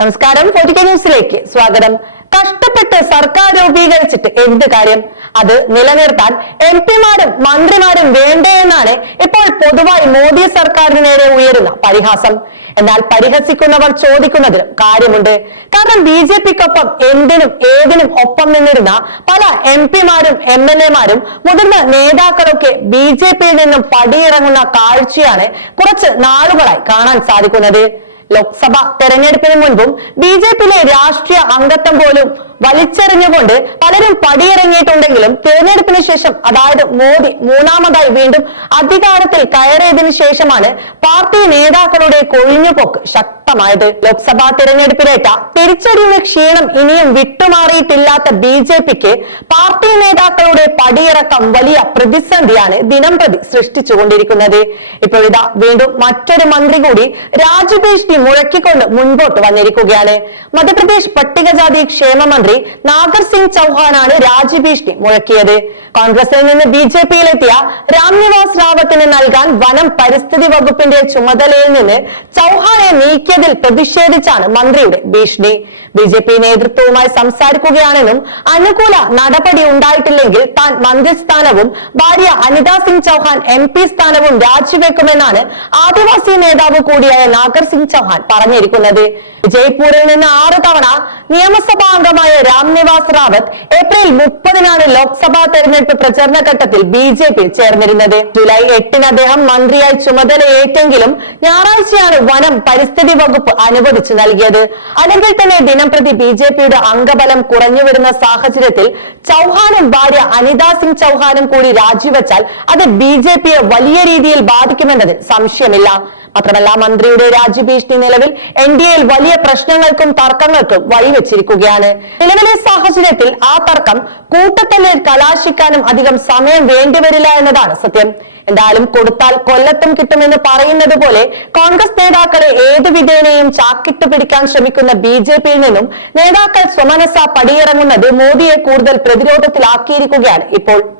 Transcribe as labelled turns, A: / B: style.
A: നമസ്കാരം. പൊതുക്കെ ന്യൂസിലേക്ക് സ്വാഗതം. കഷ്ടപ്പെട്ട് സർക്കാർ രൂപീകരിച്ചിട്ട് എന്ത് കാര്യം? അത് നിലനിർത്താൻ എം പിമാരും മന്ത്രിമാരും വേണ്ടേ എന്നാണ് ഇപ്പോൾ പൊതുവായി മോദി സർക്കാരിന് നേരെ ഉയരുന്ന പരിഹാസം. എന്നാൽ പരിഹസിക്കുന്നവർ ചോദിക്കുന്നതിലും കാര്യമുണ്ട്. കാരണം ബി ജെ പിക്കൊപ്പം എന്തിനും ഏതിനും ഒപ്പം നിന്നിരുന്ന പല എം പിമാരും എം എൽ എമാരും മുതിർന്ന നേതാക്കളൊക്കെ ബി ജെ പിയിൽ നിന്നും പടിയിറങ്ങുന്ന കാഴ്ചയാണ് കുറച്ച് നാളുകളായി കാണാൻ സാധിക്കുന്നത്. ലോക്സഭ തെരഞ്ഞെടുപ്പിന് മുൻപും ബി ജെ പിയിലെ രാഷ്ട്രീയ അംഗത്വം പോലും വലിച്ചെറിഞ്ഞുകൊണ്ട് പലരും പടിയിറങ്ങിയിട്ടുണ്ടെങ്കിലും തെരഞ്ഞെടുപ്പിന് ശേഷം അതായത് മോദി മൂന്നാമതായി വീണ്ടും അധികാരത്തിൽ കയറിയതിനു ശേഷമാണ് പാർട്ടി നേതാക്കളുടെ കൊഴിഞ്ഞുപോക്ക് ശക്തമായത് ലോക്സഭാ തിരഞ്ഞെടുപ്പിലേറ്റ. തിരിച്ചടിയുടെ ക്ഷീണം ഇനിയും വിട്ടുമാറിയിട്ടില്ലാത്ത ബി ജെ പിക്ക് പാർട്ടി നേതാക്കളുടെ പടിയിറക്കം വലിയ പ്രതിസന്ധിയാണ് ദിനം പ്രതി സൃഷ്ടിച്ചുകൊണ്ടിരിക്കുന്നത്. ഇപ്പോഴിതാ വീണ്ടും മറ്റൊരു മന്ത്രി കൂടി രാജ്യഭീഷണി മുഴക്കിക്കൊണ്ട് മുൻപോട്ട് വന്നിരിക്കുകയാണ്. മധ്യപ്രദേശ് പട്ടികജാതി ക്ഷേമ മന്ത്രി നാഗർ സിംഗ് ചൗഹാനാണ് രാജഭീഷണി മുഴക്കിയത്. കോൺഗ്രസിൽ നിന്ന് ബി ജെ പിയിലെത്തിയ രാംനിവാസ് റാവത്തിന് നൽകാൻ വനം പരിസ്ഥിതി വകുപ്പിന്റെ ചുമതലയിൽ നിന്ന് ചൗഹാനെ നീക്കിയതിൽ പ്രതിഷേധിച്ചാണ് മന്ത്രിയുടെ ഭീഷണി. ബി ജെ പി നേതൃത്വവുമായി സംസാരിക്കുകയാണെന്നും അനുകൂല നടപടി ഉണ്ടായിട്ടില്ലെങ്കിൽ താൻ മന്ത്രിസ്ഥാനവും ഭാര്യ അനിത സിംഗ് ചൌഹാൻ എം പി സ്ഥാനവും രാജിവെക്കുമെന്നാണ് ആദിവാസി നേതാവ് കൂടിയായ നാഗർ സിംഗ് ചൌഹാൻ പറഞ്ഞിരിക്കുന്നത്. ജയ്പൂരിൽ നിന്ന് ആറ് തവണ നിയമസഭാ അംഗമായ രാംനിവാസ് റാവത്ത് ഏപ്രിൽ മുപ്പതിനാണ് ലോക്സഭാ തെരഞ്ഞെടുപ്പ് പ്രചരണ ഘട്ടത്തിൽ ബി ജെ പി ചേർന്നിരുന്നത്. ജൂലൈ എട്ടിന് അദ്ദേഹം മന്ത്രിയായി ചുമതലയേറ്റെങ്കിലും ഞായറാഴ്ചയാണ് വനം പരിസ്ഥിതി വകുപ്പ് അനുവദിച്ചു നൽകിയത്. അല്ലെങ്കിൽ തന്നെ ദിനംപ്രതി ബി ജെ പിയുടെ അംഗബലം കുറഞ്ഞു വരുന്ന സാഹചര്യത്തിൽ ചൗഹാനും ഭാര്യ അനിതാ സിംഗ് ചൗഹാനും കൂടി രാജിവെച്ചാൽ അത് ബി ജെ പിയെ വലിയ രീതിയിൽ ബാധിക്കുമെന്നതിൽ സംശയമില്ല. മാത്രമല്ല മന്ത്രിയുടെ രാജ്യഭീഷണി നിലവിൽ എൻ ഡി എയിൽ വലിയ പ്രശ്നങ്ങൾക്കും തർക്കങ്ങൾക്കും വഴിവെച്ചിരിക്കുകയാണ് നിലവിലെ സാഹചര്യത്തിൽ ആ തർക്കം കൂട്ടത്തല്ലിൽ കലാശിക്കാനും അധികം സമയം വേണ്ടിവരില്ല എന്നതാണ് സത്യം. എന്തായാലും കൊടുത്താൽ കൊല്ലത്തും കിട്ടുമെന്ന് പറയുന്നത് പോലെ കോൺഗ്രസ് നേതാക്കളെ ഏത് വിധേനയും ചാക്കിട്ട് പിടിക്കാൻ ശ്രമിക്കുന്ന ബി ജെ പിയിൽ നിന്നും നേതാക്കൾ സ്വമനസ പടിയിറങ്ങുന്നത് മോദിയെ കൂടുതൽ പ്രതിരോധത്തിലാക്കിയിരിക്കുകയാണ് ഇപ്പോൾ.